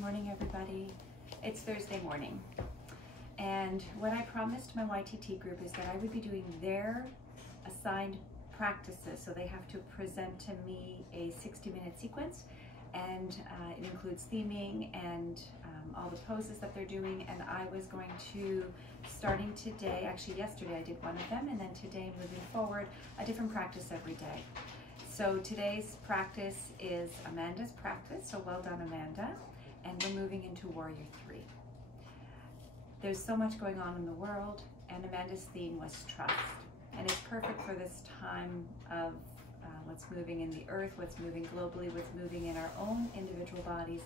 morning, everybody. It's Thursday morning, and what I promised my YTT group is that I would be doing their assigned practices. So they have to present to me a 60-minute sequence, and it includes theming and all the poses that they're doing. And I was going to, starting today, actually yesterday I did one of them, and then today moving forward, a different practice every day. So today's practice is Amanda's practice, so well done, Amanda. And we're moving into Warrior 3. There's so much going on in the world, and Amanda's theme was trust. And it's perfect for this time of what's moving in the earth, what's moving globally, what's moving in our own individual bodies,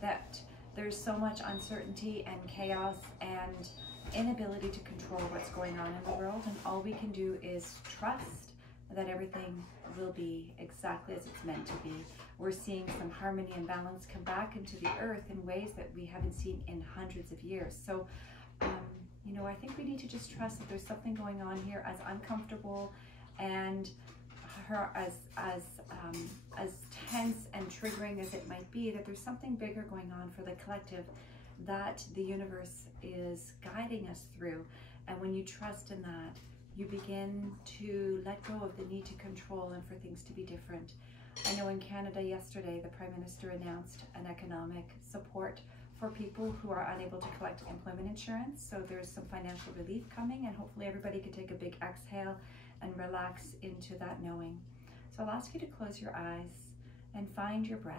that there's so much uncertainty and chaos and inability to control what's going on in the world. And all we can do is trust that everything will be exactly as it's meant to be. We're seeing some harmony and balance come back into the earth in ways that we haven't seen in hundreds of years. So, you know, I think we need to just trust that there's something going on here, as uncomfortable and as tense and triggering as it might be, that there's something bigger going on for the collective that the universe is guiding us through. And when you trust in that, you begin to let go of the need to control and for things to be different. I know in Canada yesterday, the Prime Minister announced an economic support for people who are unable to collect employment insurance. So there's some financial relief coming, and hopefully everybody can take a big exhale and relax into that knowing. So I'll ask you to close your eyes and find your breath.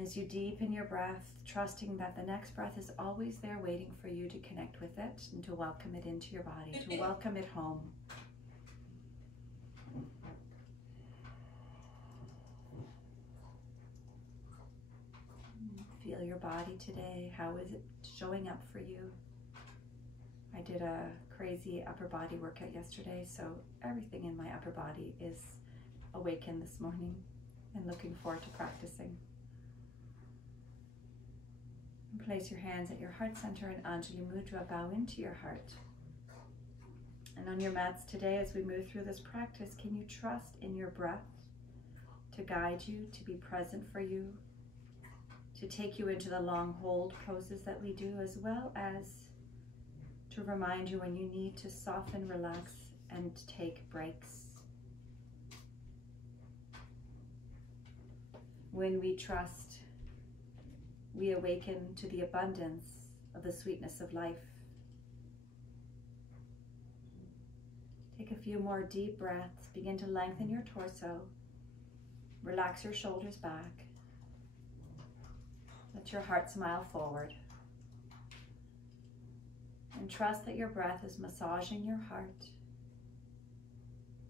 As you deepen your breath, trusting that the next breath is always there waiting for you to connect with it and to welcome it into your body, to welcome it home. Feel your body today. How is it showing up for you? I did a crazy upper body workout yesterday, so everything in my upper body is awakened this morning and looking forward to practicing. And place your hands at your heart center in Anjali Mudra. Bow into your heart. And on your mats today, as we move through this practice, can you trust in your breath to guide you, to be present for you, to take you into the long hold poses that we do, as well as to remind you when you need to soften, relax, and take breaks. When we trust, we awaken to the abundance of the sweetness of life. Take a few more deep breaths. Begin to lengthen your torso. Relax your shoulders back. Let your heart smile forward. And trust that your breath is massaging your heart,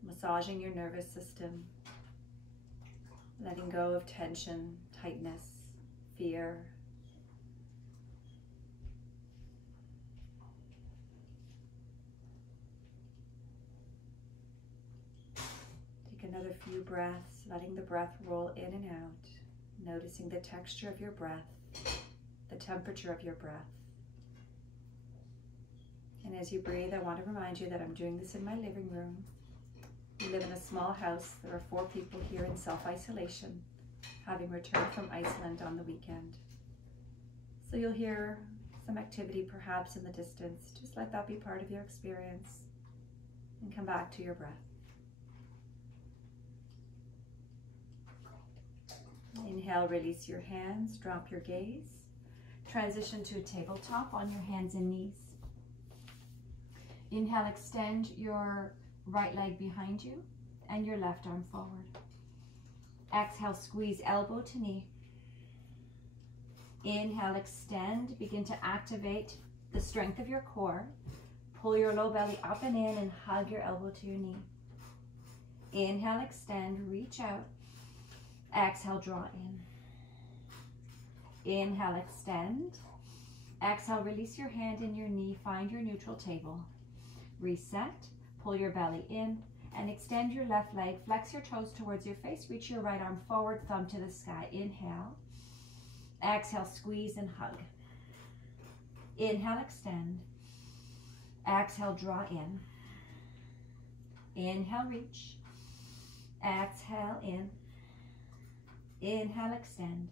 massaging your nervous system, letting go of tension, tightness, fear. Take another few breaths, letting the breath roll in and out, noticing the texture of your breath, the temperature of your breath. And as you breathe, I want to remind you that I'm doing this in my living room. We live in a small house. There are 4 people here in self-isolation, having returned from Iceland on the weekend. So you'll hear some activity perhaps in the distance. Just let that be part of your experience and come back to your breath. Inhale, release your hands, drop your gaze. Transition to a tabletop on your hands and knees. Inhale, extend your right leg behind you and your left arm forward. Exhale, squeeze elbow to knee. Inhale, extend, begin to activate the strength of your core. Pull your low belly up and in and hug your elbow to your knee. Inhale, extend, reach out. Exhale, draw in. Inhale, extend. Exhale, release your hand in your knee, find your neutral table. Reset, pull your belly in, and extend your left leg. Flex your toes towards your face. Reach your right arm forward, thumb to the sky. Inhale. Exhale, squeeze and hug. Inhale, extend. Exhale, draw in. Inhale, reach. Exhale, in. Inhale, extend.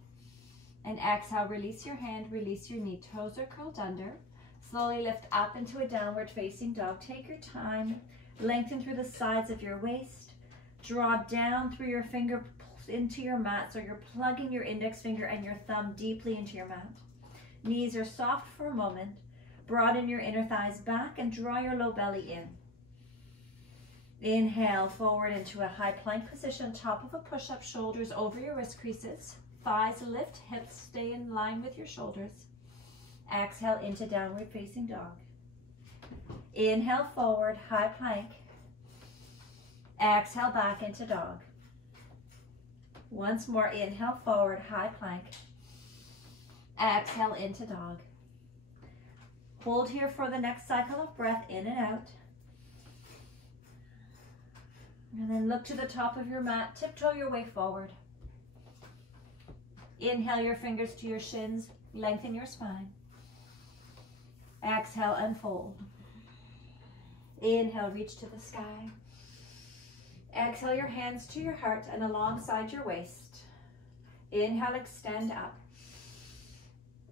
And exhale, release your hand, release your knee. Toes are curled under. Slowly lift up into a downward facing dog. Take your time. Lengthen through the sides of your waist. Draw down through your finger into your mat. So you're plugging your index finger and your thumb deeply into your mat. Knees are soft for a moment. Broaden your inner thighs back and draw your low belly in. Inhale, forward into a high plank position, top of a push-up, shoulders over your wrist creases. Thighs lift, hips stay in line with your shoulders. Exhale into downward facing dog. Inhale forward, high plank. Exhale back into dog. Once more, inhale forward, high plank. Exhale into dog. Hold here for the next cycle of breath, in and out. And then look to the top of your mat, tiptoe your way forward. Inhale your fingers to your shins, lengthen your spine. Exhale, unfold. Inhale, reach to the sky. Exhale your hands to your heart and alongside your waist. Inhale, extend up.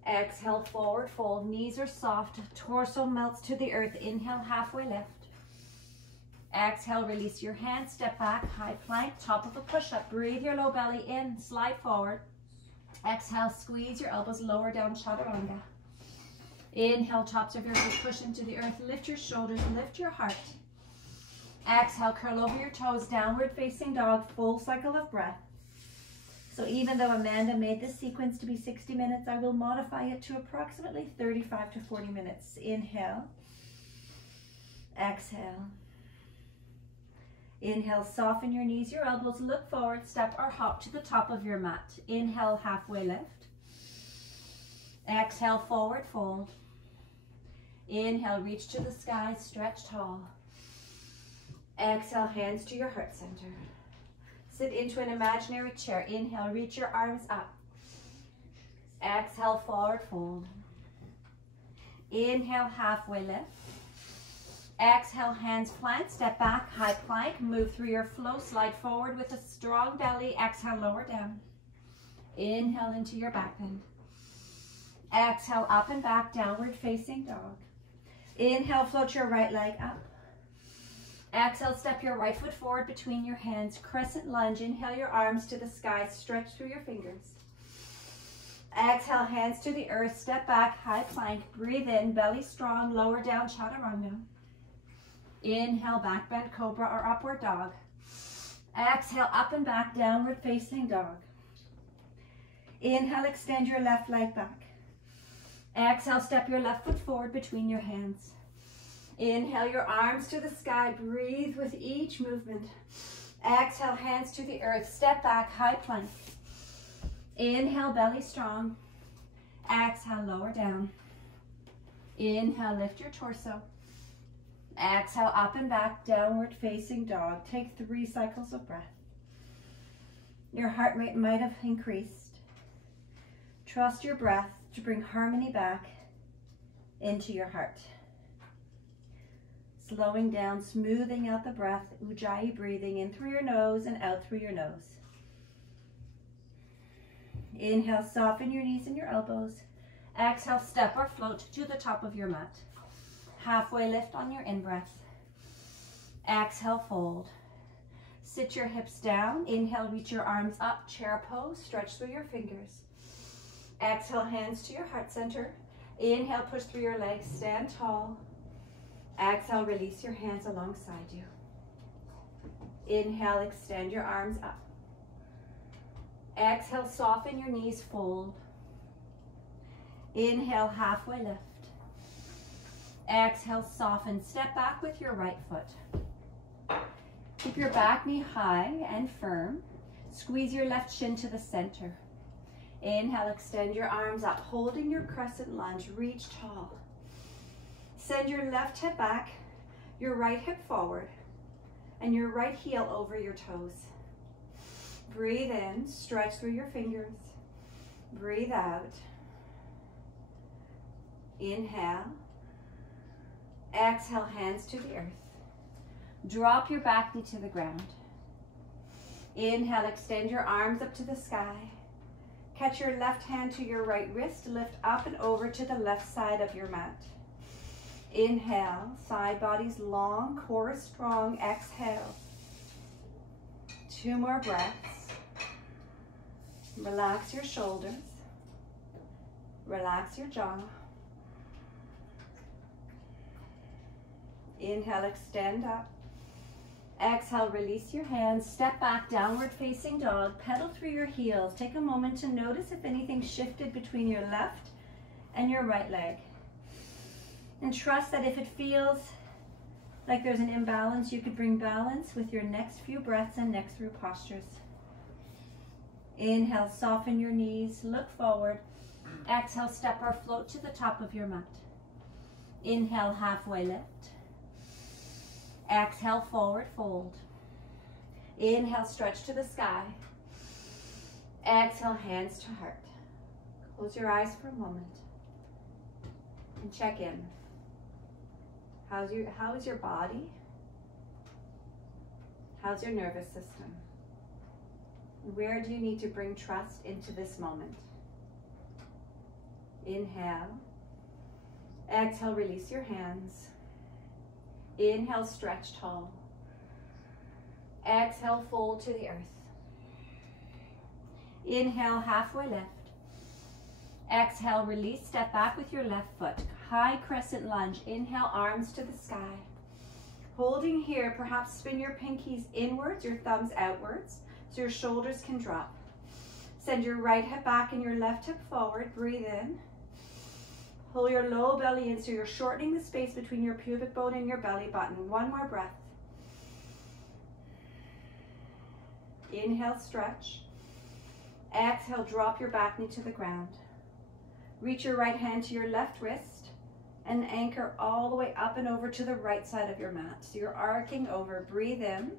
Exhale, forward fold. Knees are soft, torso melts to the earth. Inhale, halfway lift. Exhale, release your hands, step back, high plank, top of a push-up. Breathe your low belly in, slide forward. Exhale, squeeze your elbows lower down, chaturanga. Inhale, tops of your feet push into the earth. Lift your shoulders, lift your heart. Exhale, curl over your toes, downward facing dog, full cycle of breath. So even though Amanda made this sequence to be 60 minutes, I will modify it to approximately 35 to 40 minutes. Inhale. Exhale. Inhale, soften your knees, your elbows, look forward, step or hop to the top of your mat. Inhale, halfway lift. Exhale, forward fold. Inhale, reach to the sky, stretch tall. Exhale, hands to your heart center. Sit into an imaginary chair. Inhale, reach your arms up. Exhale, forward fold. Inhale, halfway lift. Exhale, hands plank, step back, high plank, move through your flow, slide forward with a strong belly. Exhale, lower down. Inhale into your back bend. Exhale, up and back, downward facing dog. Inhale, float your right leg up. Exhale, step your right foot forward between your hands, crescent lunge. Inhale your arms to the sky, stretch through your fingers. Exhale, hands to the earth, step back, high plank, breathe in, belly strong, lower down, chaturanga. Inhale, back bend, cobra or upward dog. Exhale, up and back, downward facing dog. Inhale, extend your left leg back. Exhale, step your left foot forward between your hands. Inhale your arms to the sky, breathe with each movement. Exhale, hands to the earth, step back, high plank. Inhale, belly strong. Exhale, lower down. Inhale, lift your torso. Exhale, up and back, downward facing dog. Take 3 cycles of breath. Your heart rate might have increased. Trust your breath to bring harmony back into your heart. Slowing down, smoothing out the breath, Ujjayi breathing in through your nose and out through your nose. Inhale, soften your knees and your elbows. Exhale, step or float to the top of your mat. Halfway lift on your in-breath. Exhale, fold. Sit your hips down. Inhale, reach your arms up, chair pose, stretch through your fingers. Exhale, hands to your heart center. Inhale, push through your legs, stand tall. Exhale, release your hands alongside you. Inhale, extend your arms up. Exhale, soften your knees, fold. Inhale, halfway lift. Exhale, soften, step back with your right foot. Keep your back knee high and firm. Squeeze your left shin to the center. Inhale, extend your arms up, holding your crescent lunge, reach tall. Send your left hip back, your right hip forward, and your right heel over your toes. Breathe in, stretch through your fingers. Breathe out. Inhale. Exhale, hands to the earth. Drop your back knee to the ground. Inhale, extend your arms up to the sky. Catch your left hand to your right wrist, lift up and over to the left side of your mat. Inhale, side body's long, core is strong. Exhale. 2 more breaths. Relax your shoulders. Relax your jaw. Inhale, extend up. Exhale, release your hands. Step back, downward facing dog. Pedal through your heels. Take a moment to notice if anything shifted between your left and your right leg. And trust that if it feels like there's an imbalance, you could bring balance with your next few breaths and next few postures. Inhale, soften your knees, look forward. Exhale, step or float to the top of your mat. Inhale, halfway lift. Exhale, forward fold. Inhale, stretch to the sky. Exhale, hands to heart. Close your eyes for a moment and check in. How is your body? How's your nervous system? Where do you need to bring trust into this moment? Inhale. Exhale, release your hands. Inhale, stretch tall. Exhale, fold to the earth. Inhale, halfway lift. Exhale, release, step back with your left foot. High crescent lunge. Inhale, arms to the sky. Holding here, perhaps spin your pinkies inwards, your thumbs outwards, so your shoulders can drop. Send your right hip back and your left hip forward. Breathe in. Pull your low belly in, so you're shortening the space between your pubic bone and your belly button. 1 more breath. Inhale, stretch. Exhale, drop your back knee to the ground. Reach your right hand to your left wrist and anchor all the way up and over to the right side of your mat. So you're arcing over. Breathe in.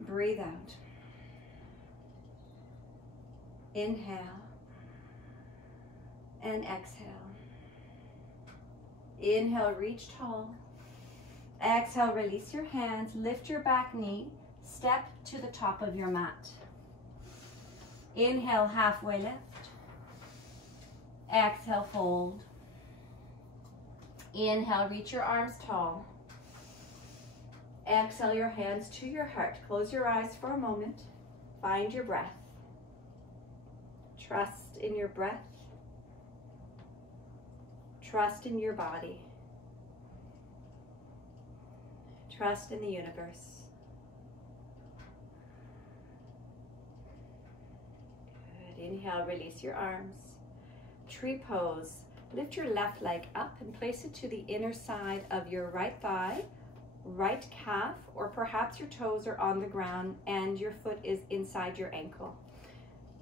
Breathe out. Inhale. And exhale. Inhale, reach tall. Exhale, release your hands, lift your back knee, step to the top of your mat. Inhale, halfway lift. Exhale, fold. Inhale, reach your arms tall. Exhale, your hands to your heart. Close your eyes for a moment. Find your breath. Trust in your breath. Trust in your body. Trust in the universe. Good. Inhale, release your arms. Tree pose. Lift your left leg up and place it to the inner side of your right thigh, right calf, or perhaps your toes are on the ground and your foot is inside your ankle.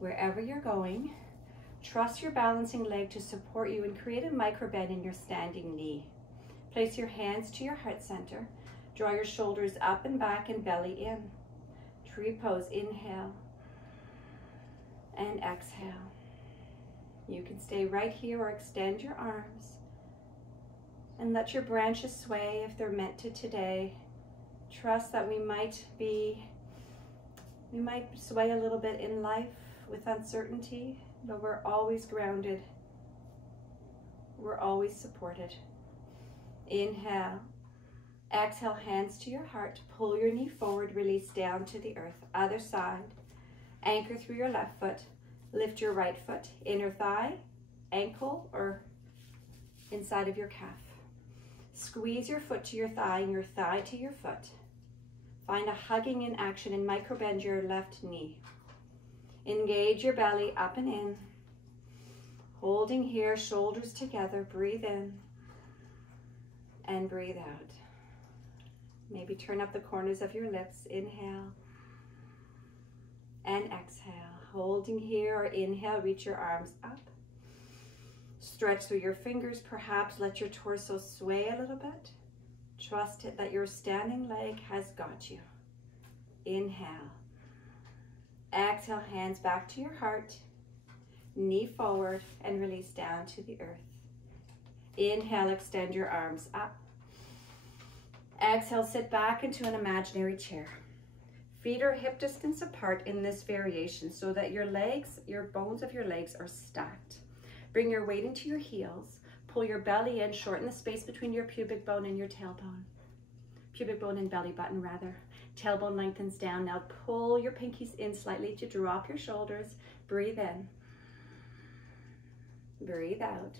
Wherever you're going, trust your balancing leg to support you and create a micro bend in your standing knee. Place your hands to your heart center. Draw your shoulders up and back and belly in. Tree pose, inhale and exhale. You can stay right here or extend your arms and let your branches sway if they're meant to today. Trust that we might sway a little bit in life with uncertainty, but we're always grounded. We're always supported. Inhale. Exhale, hands to your heart. Pull your knee forward, release down to the earth. Other side. Anchor through your left foot. Lift your right foot, inner thigh, ankle, or inside of your calf. Squeeze your foot to your thigh and your thigh to your foot. Find a hugging in action and micro bend your left knee. Engage your belly up and in. Holding here, shoulders together. Breathe in and breathe out. Maybe turn up the corners of your lips. Inhale and exhale. Holding here or inhale, reach your arms up. Stretch through your fingers, perhaps let your torso sway a little bit. Trust it that your standing leg has got you. Inhale. Exhale, hands back to your heart. Knee forward and release down to the earth. Inhale, extend your arms up. Exhale, sit back into an imaginary chair. Feet are hip distance apart in this variation so that your legs, your bones of your legs are stacked. Bring your weight into your heels. Pull your belly in, shorten the space between your pubic bone and your tailbone. Pubic bone and belly button rather. Tailbone lengthens down. Now pull your pinkies in slightly to drop your shoulders. Breathe in. Breathe out.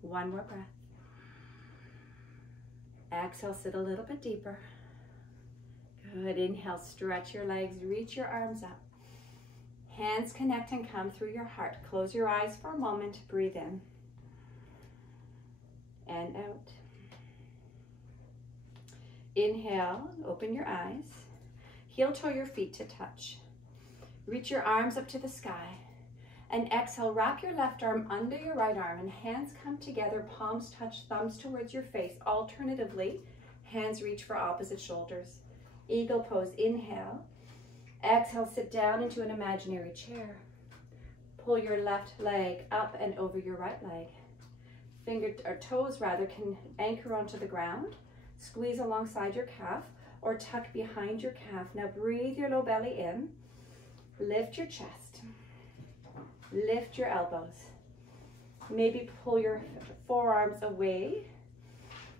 One more breath. Exhale, sit a little bit deeper. Good. Inhale, stretch your legs, reach your arms up. Hands connect and come through your heart. Close your eyes for a moment. Breathe in and out. Inhale, open your eyes. Heel toe your feet to touch. Reach your arms up to the sky. And exhale, wrap your left arm under your right arm and hands come together, palms touch, thumbs towards your face. Alternatively, hands reach for opposite shoulders. Eagle pose, inhale. Exhale, sit down into an imaginary chair. Pull your left leg up and over your right leg. Toes rather can anchor onto the ground. Squeeze alongside your calf or tuck behind your calf. Now breathe your low belly in. Lift your chest. Lift your elbows. Maybe pull your forearms away,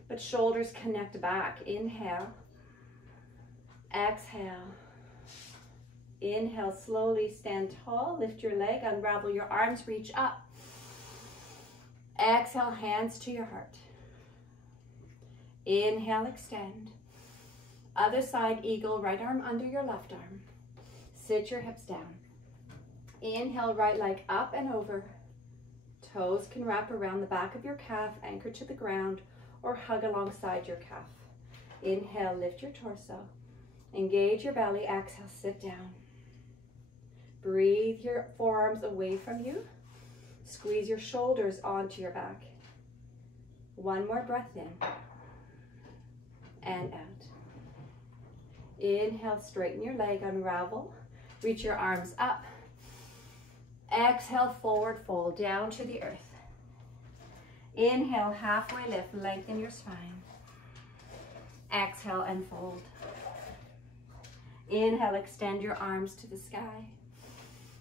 but shoulders connect back. Inhale. Exhale. Inhale, slowly stand tall. Lift your leg, unravel your arms, reach up. Exhale, hands to your heart. Inhale, extend. Other side, eagle, right arm under your left arm. Sit your hips down. Inhale, right leg up and over. Toes can wrap around the back of your calf, anchor to the ground, or hug alongside your calf. Inhale, lift your torso. Engage your belly. Exhale, sit down. Breathe your forearms away from you. Squeeze your shoulders onto your back. One more breath in and out. Inhale, straighten your leg, unravel. Reach your arms up. Exhale, forward fold down to the earth. Inhale, halfway lift, lengthen your spine. Exhale and fold. Inhale, extend your arms to the sky.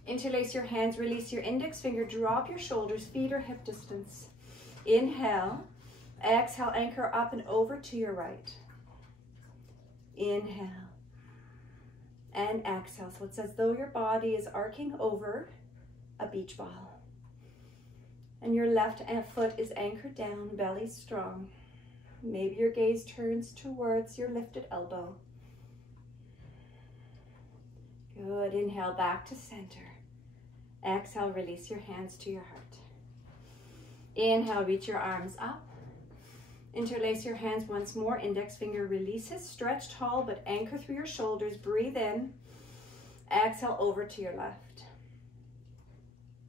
Interlace your hands, release your index finger, drop your shoulders, feet are hip distance. Inhale, exhale, anchor up and over to your right. Inhale and exhale. So it's as though your body is arcing over a beach ball. And your left foot is anchored down, belly strong. Maybe your gaze turns towards your lifted elbow. Good. Inhale, back to center. Exhale, release your hands to your heart. Inhale, reach your arms up. Interlace your hands once more. Index finger releases. Stretch tall, but anchor through your shoulders. Breathe in. Exhale, over to your left.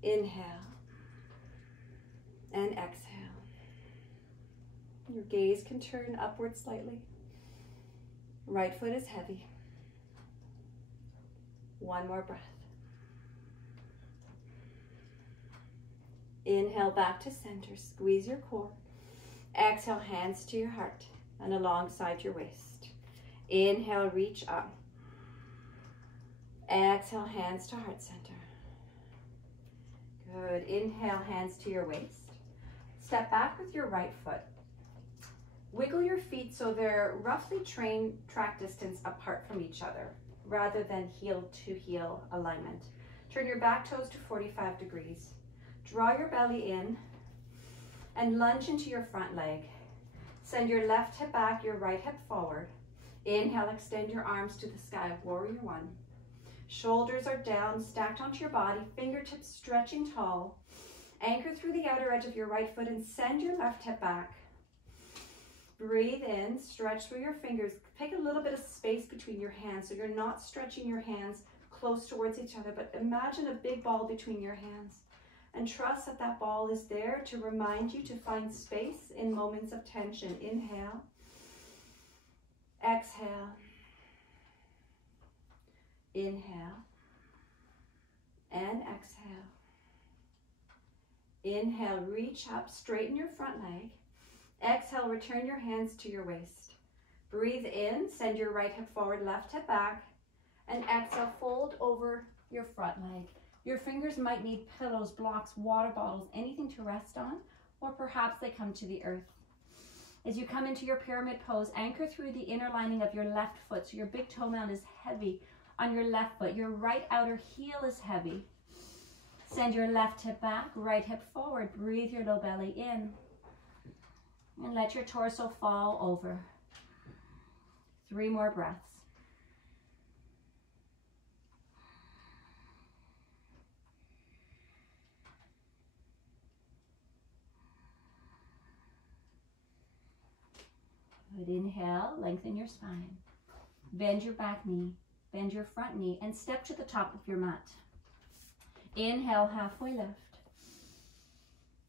Inhale and exhale. Your gaze can turn upward slightly. Right foot is heavy. One more breath. Inhale, back to center. Squeeze your core. Exhale, hands to your heart and alongside your waist. Inhale, reach up. Exhale, hands to heart center. Good. Inhale, hands to your waist. Step back with your right foot. Wiggle your feet so they're roughly track distance apart from each other, rather than heel to heel alignment. Turn your back toes to 45 degrees. Draw your belly in and lunge into your front leg. Send your left hip back, your right hip forward. Inhale, extend your arms to the sky, warrior one. Shoulders are down, stacked onto your body, fingertips stretching tall. Anchor through the outer edge of your right foot and send your left hip back. Breathe in, stretch through your fingers. Take a little bit of space between your hands so you're not stretching your hands close towards each other, but imagine a big ball between your hands. And trust that that ball is there to remind you to find space in moments of tension. Inhale, exhale, inhale, and exhale. Inhale, reach up, straighten your front leg. Exhale, return your hands to your waist. Breathe in, send your right hip forward, left hip back, and exhale, fold over your front leg. Your fingers might need pillows, blocks, water bottles, anything to rest on, or perhaps they come to the earth. As you come into your pyramid pose, anchor through the inner lining of your left foot. So your big toenail is heavy on your left foot. Your right outer heel is heavy. Send your left hip back, right hip forward. Breathe your low belly in. And let your torso fall over. 3 more breaths. Good. Inhale, lengthen your spine. Bend your back knee, bend your front knee, and step to the top of your mat. Inhale, halfway lift.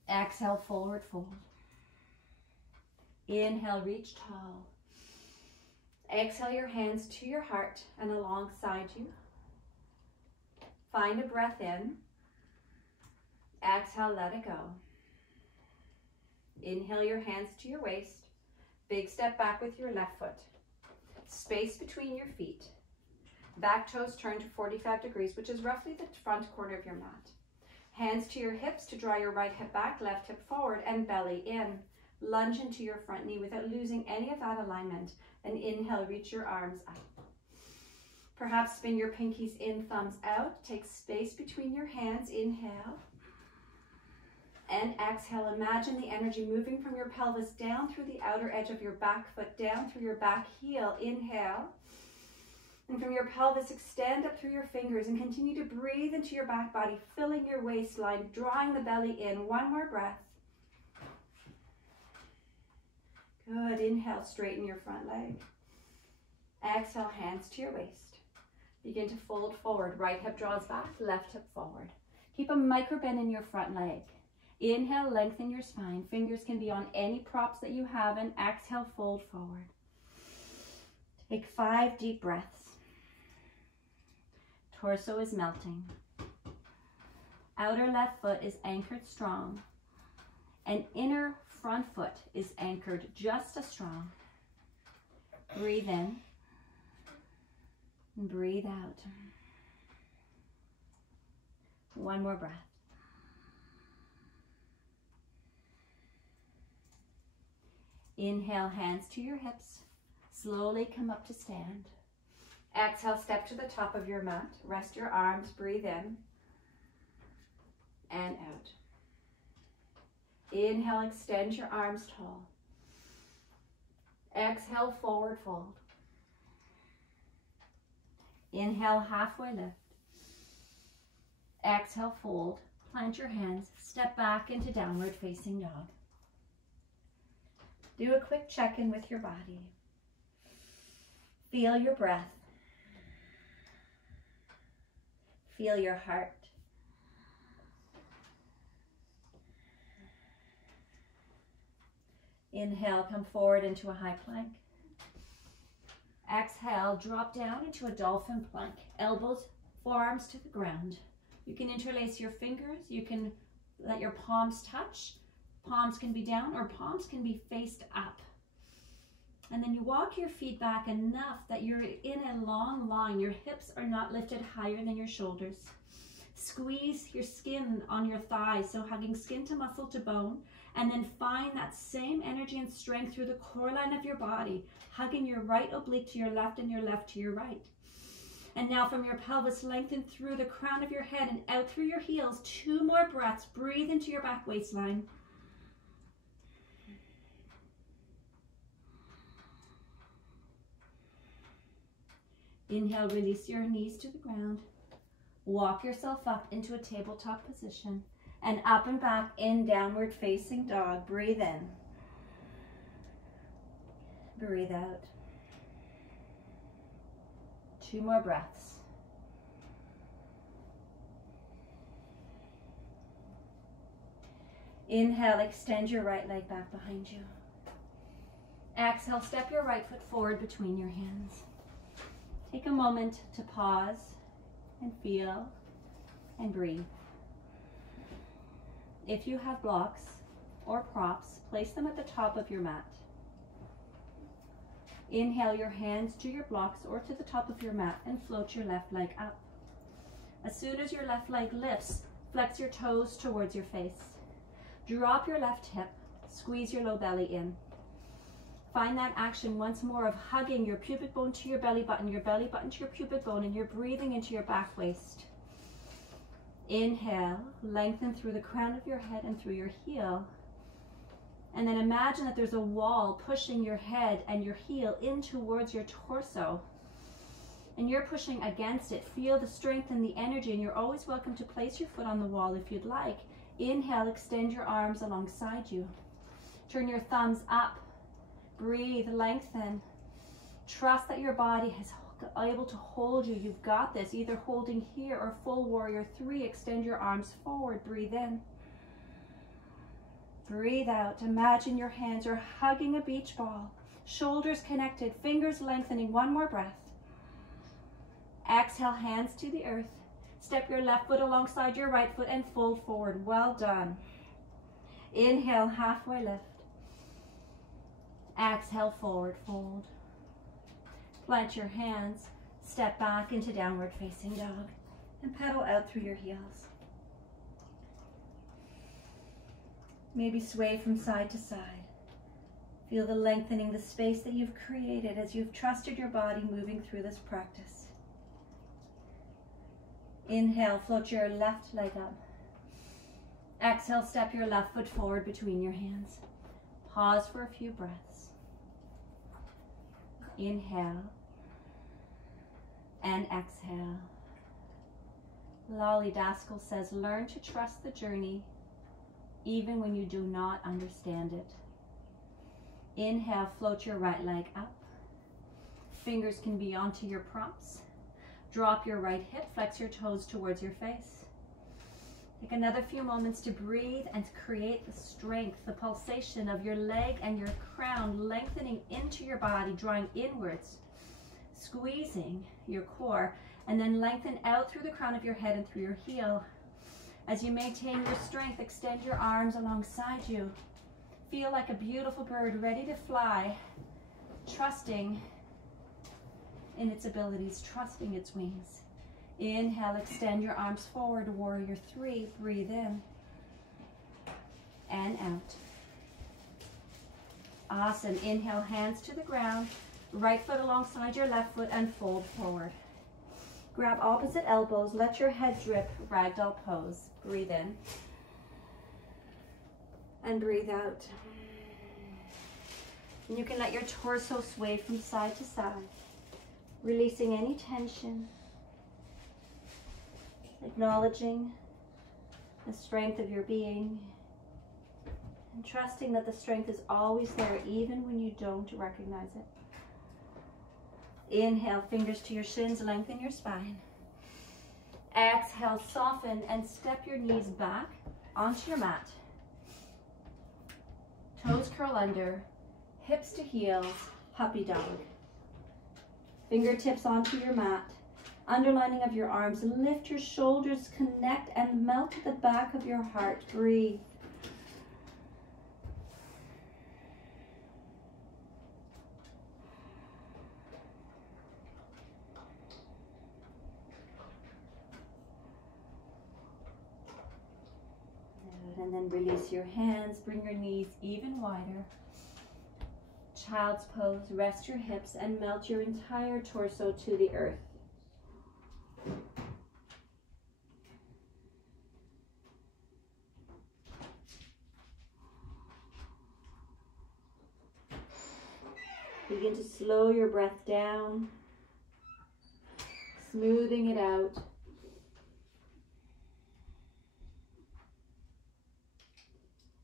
Exhale, forward fold. Inhale, reach tall. Exhale your hands to your heart and alongside you. Find a breath in. Exhale, let it go. Inhale your hands to your waist. Big step back with your left foot. Space between your feet. Back toes turn to 45 degrees, which is roughly the front corner of your mat. Hands to your hips to draw your right hip back, left hip forward, and belly in. Lunge into your front knee without losing any of that alignment. And inhale, reach your arms up. Perhaps spin your pinkies in, thumbs out. Take space between your hands. Inhale. And exhale. Imagine the energy moving from your pelvis down through the outer edge of your back foot, down through your back heel. Inhale. And from your pelvis, extend up through your fingers and continue to breathe into your back body, filling your waistline, drawing the belly in. 1 more breath. Good. Inhale, straighten your front leg. Exhale, hands to your waist. Begin to fold forward. Right hip draws back, left hip forward. Keep a micro bend in your front leg. Inhale, lengthen your spine. Fingers can be on any props that you have, and exhale, fold forward. Take 5 deep breaths. Torso is melting. Outer left foot is anchored strong, and inner front foot is anchored just as strong. Breathe in and breathe out. 1 more breath. Inhale, hands to your hips. Slowly come up to stand. Exhale, step to the top of your mat. Rest your arms, breathe in and out. Inhale, extend your arms tall. Exhale, forward fold. Inhale, halfway lift. Exhale, fold. Plant your hands. Step back into downward facing dog. Do a quick check-in with your body. Feel your breath. Feel your heart. Inhale, come forward into a high plank. Exhale, drop down into a dolphin plank. Elbows, forearms to the ground. You can interlace your fingers. You can let your palms touch. Palms can be down or palms can be faced up. And then you walk your feet back enough that you're in a long line. Your hips are not lifted higher than your shoulders. Squeeze your skin on your thighs, so hugging skin to muscle to bone. And then find that same energy and strength through the core line of your body, hugging your right oblique to your left and your left to your right. And now from your pelvis, lengthen through the crown of your head and out through your heels. 2 more breaths. Breathe into your back waistline. Inhale, release your knees to the ground. Walk yourself up into a tabletop position and up and back in downward facing dog. Breathe in. Breathe out. 2 more breaths. Inhale, extend your right leg back behind you. Exhale, step your right foot forward between your hands. Take a moment to pause and feel and breathe. If you have blocks or props, place them at the top of your mat. Inhale your hands to your blocks or to the top of your mat and float your left leg up. As soon as your left leg lifts, flex your toes towards your face. Drop your left hip, squeeze your low belly in. Find that action once more of hugging your pubic bone to your belly button to your pubic bone, and you're breathing into your back waist. Inhale, lengthen through the crown of your head and through your heel. And then imagine that there's a wall pushing your head and your heel in towards your torso. And you're pushing against it. Feel the strength and the energy, and you're always welcome to place your foot on the wall if you'd like. Inhale, extend your arms alongside you. Turn your thumbs up. Breathe, lengthen. Trust that your body is able to hold you. You've got this, either holding here or full warrior 3. Extend your arms forward. Breathe in. Breathe out. Imagine your hands are hugging a beach ball. Shoulders connected, fingers lengthening. One more breath. Exhale, hands to the earth. Step your left foot alongside your right foot and fold forward. Well done. Inhale, halfway lift. Exhale, forward fold. Plant your hands. Step back into downward facing dog and pedal out through your heels. Maybe sway from side to side. Feel the lengthening, the space that you've created as you've trusted your body moving through this practice. Inhale, float your left leg up. Exhale, step your left foot forward between your hands. Pause for a few breaths. Inhale and exhale. Lolly Daskal says, learn to trust the journey even when you do not understand it. Inhale, float your right leg up. Fingers can be onto your prompts. Drop your right hip, flex your toes towards your face. Take another few moments to breathe and to create the strength, the pulsation of your leg and your crown lengthening into your body, drawing inwards, squeezing your core, and then lengthen out through the crown of your head and through your heel. As you maintain your strength, extend your arms alongside you. Feel like a beautiful bird ready to fly, trusting in its abilities, trusting its wings. Inhale, extend your arms forward, warrior 3. Breathe in and out. Awesome. Inhale, hands to the ground, right foot alongside your left foot and fold forward. Grab opposite elbows, let your head drip, ragdoll pose. Breathe in and breathe out. And you can let your torso sway from side to side, releasing any tension, acknowledging the strength of your being, and trusting that the strength is always there even when you don't recognize it. Inhale, fingers to your shins, lengthen your spine. Exhale, soften and step your knees back onto your mat. Toes curl under, hips to heels, puppy dog. Fingertips onto your mat. Underlining of your arms, lift your shoulders, connect and melt to the back of your heart. Breathe. Good. And then release your hands, bring your knees even wider. Child's pose, rest your hips and melt your entire torso to the earth. Begin to slow your breath down, smoothing it out.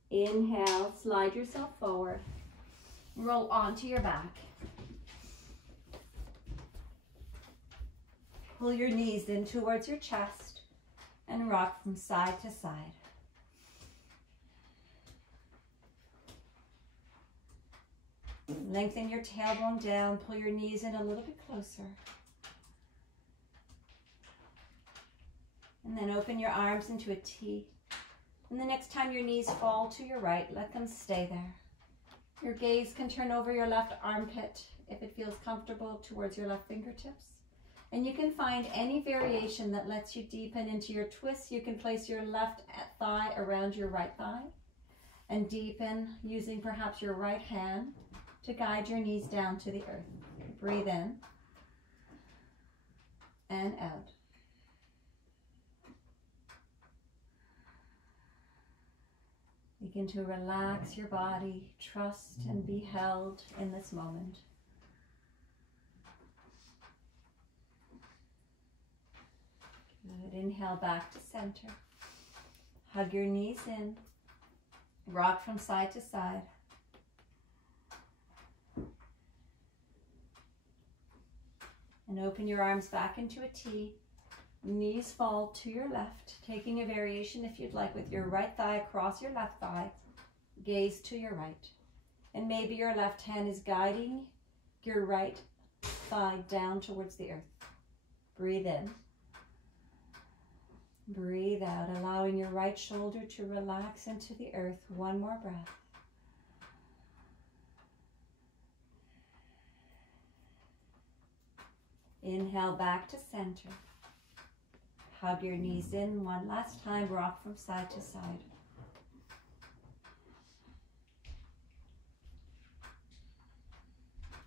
Inhale, slide yourself forward, roll onto your back. Pull your knees in towards your chest and rock from side to side. Lengthen your tailbone down, pull your knees in a little bit closer. And then open your arms into a T. And the next time your knees fall to your right, let them stay there. Your gaze can turn over your left armpit if it feels comfortable towards your left fingertips. And you can find any variation that lets you deepen into your twist. You can place your left thigh around your right thigh and deepen using perhaps your right hand to guide your knees down to the earth. Breathe in and out. Begin to relax your body, trust and be held in this moment. Good. Inhale back to center. Hug your knees in. Rock from side to side. And open your arms back into a T. Knees fall to your left, taking a variation if you'd like with your right thigh across your left thigh. Gaze to your right. And maybe your left hand is guiding your right thigh down towards the earth. Breathe in. Breathe out, allowing your right shoulder to relax into the earth. One more breath. Inhale back to center. Hug your knees in one last time. Rock from side to side.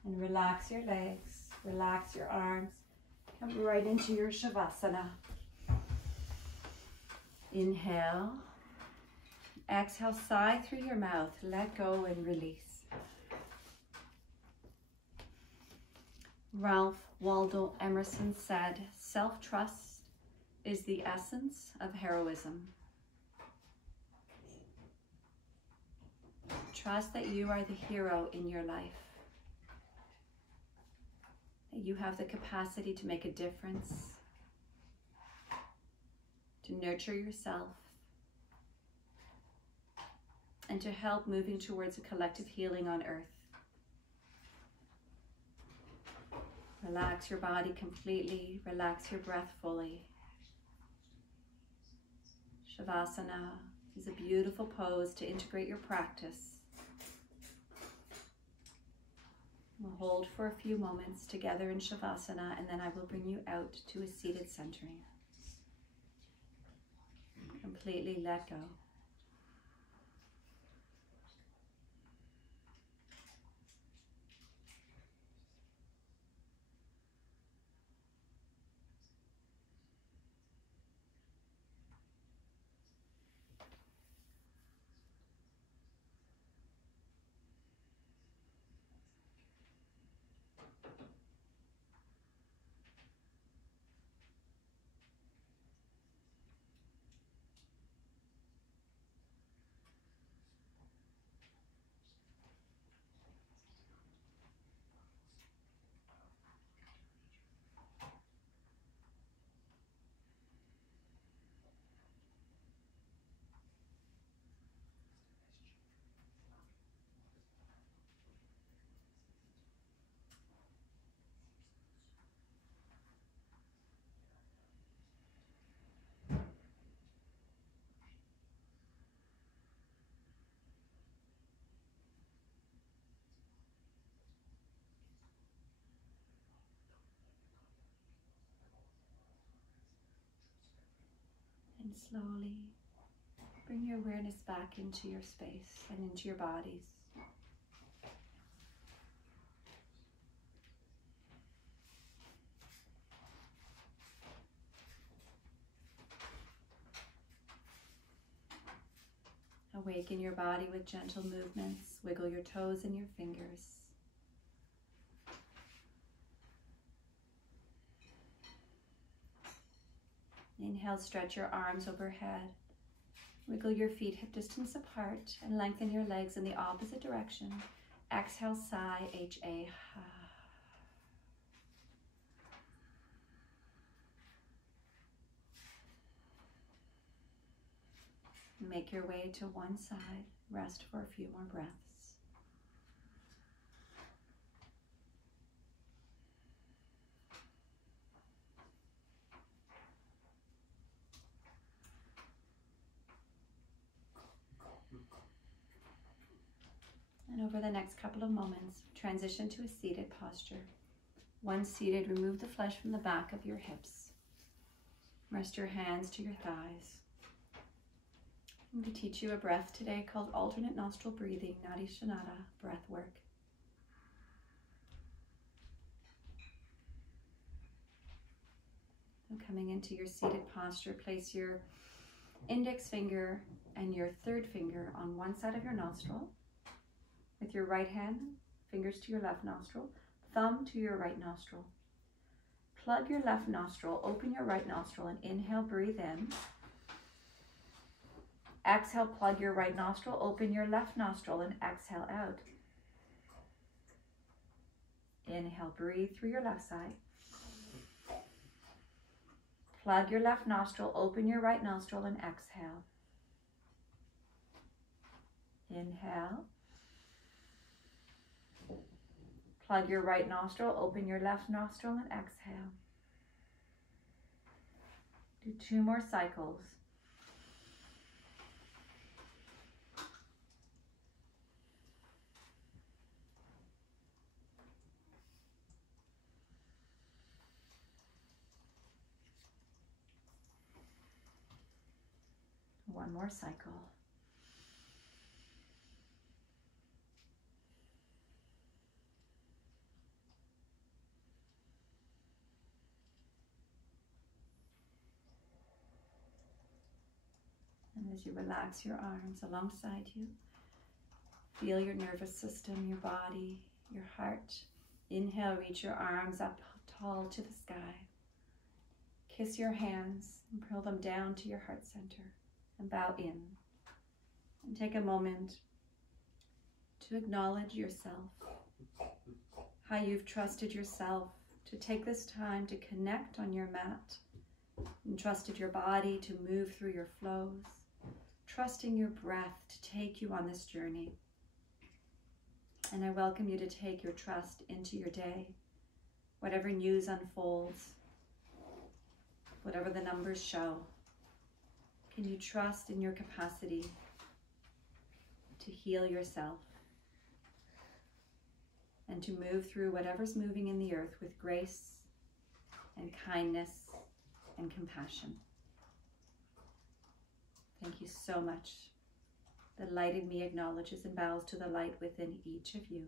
And relax your legs. Relax your arms. Come right into your Shavasana. Inhale. Exhale, sigh through your mouth. Let go and release. Ralph Waldo Emerson said, self-trust is the essence of heroism. Trust that you are the hero in your life. That you have the capacity to make a difference, to nurture yourself, and to help moving towards a collective healing on earth. Relax your body completely. Relax your breath fully. Shavasana is a beautiful pose to integrate your practice. We'll hold for a few moments together in Shavasana, and then I will bring you out to a seated centering. Completely let go. And slowly bring your awareness back into your space and into your bodies. Awaken your body with gentle movements. Wiggle your toes and your fingers. Inhale, stretch your arms overhead. Wiggle your feet hip distance apart and lengthen your legs in the opposite direction. Exhale, sigh, H-A. Make your way to one side. Rest for a few more breaths. And over the next couple of moments, transition to a seated posture. Once seated, remove the flesh from the back of your hips. Rest your hands to your thighs. I'm going to teach you a breath today called alternate nostril breathing, Nadi Shanada breath work. And coming into your seated posture, place your index finger and your third finger on one side of your nostril. With your right hand, fingers to your left nostril, thumb to your right nostril. Plug your left nostril, open your right nostril, and inhale, breathe in. Exhale, plug your right nostril, open your left nostril, and exhale out. Inhale, breathe through your left side. Plug your left nostril, open your right nostril, and exhale. Inhale. Plug your right nostril, open your left nostril, and exhale. Do 2 more cycles. One more cycle. And as you relax your arms alongside you, feel your nervous system, your body, your heart. Inhale, reach your arms up tall to the sky. Kiss your hands and pull them down to your heart center and bow in. And take a moment to acknowledge yourself, how you've trusted yourself to take this time to connect on your mat and trusted your body to move through your flows, trusting your breath to take you on this journey. And I welcome you to take your trust into your day. Whatever news unfolds, whatever the numbers show, can you trust in your capacity to heal yourself and to move through whatever's moving in the earth with grace and kindness and compassion? Thank you so much. The light in me acknowledges and bows to the light within each of you.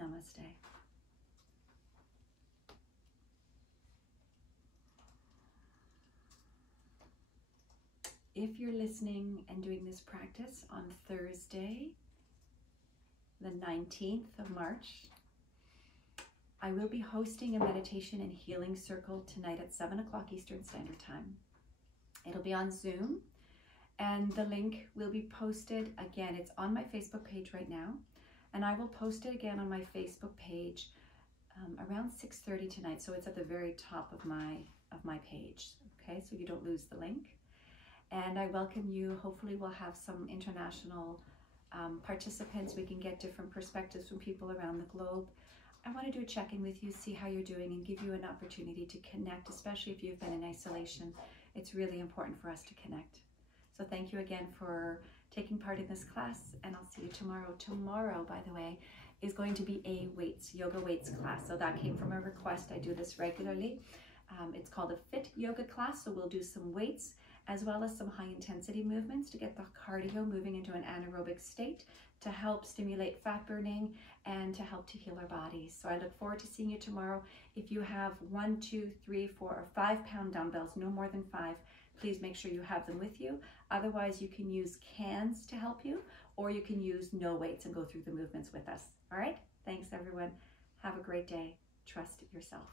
Namaste. If you're listening and doing this practice on Thursday, the 19th of March, I will be hosting a meditation and healing circle tonight at 7 o'clock Eastern Standard Time. It'll be on Zoom, and the link will be posted again. It's on my Facebook page right now, and I will post it again on my Facebook page around 6:30 tonight. So it's at the very top of my page. Okay, so you don't lose the link. And I welcome you. Hopefully we'll have some international participants. We can get different perspectives from people around the globe. I want to do a check-in with you, see how you're doing, and give you an opportunity to connect, especially if you've been in isolation. It's really important for us to connect. So thank you again for taking part in this class, and I'll see you tomorrow. Tomorrow, by the way, is going to be a yoga weights class. So that came from a request. I do this regularly. It's called a fit yoga class. So we'll do some weights as well as some high intensity movements to get the cardio moving into an anaerobic state to help stimulate fat burning and to help to heal our bodies. So I look forward to seeing you tomorrow. If you have 1, 2, 3, 4, or 5 pound dumbbells, no more than 5, please make sure you have them with you. Otherwise, you can use cans to help you, or you can use no weights and go through the movements with us. All right? Thanks, everyone. Have a great day. Trust yourself.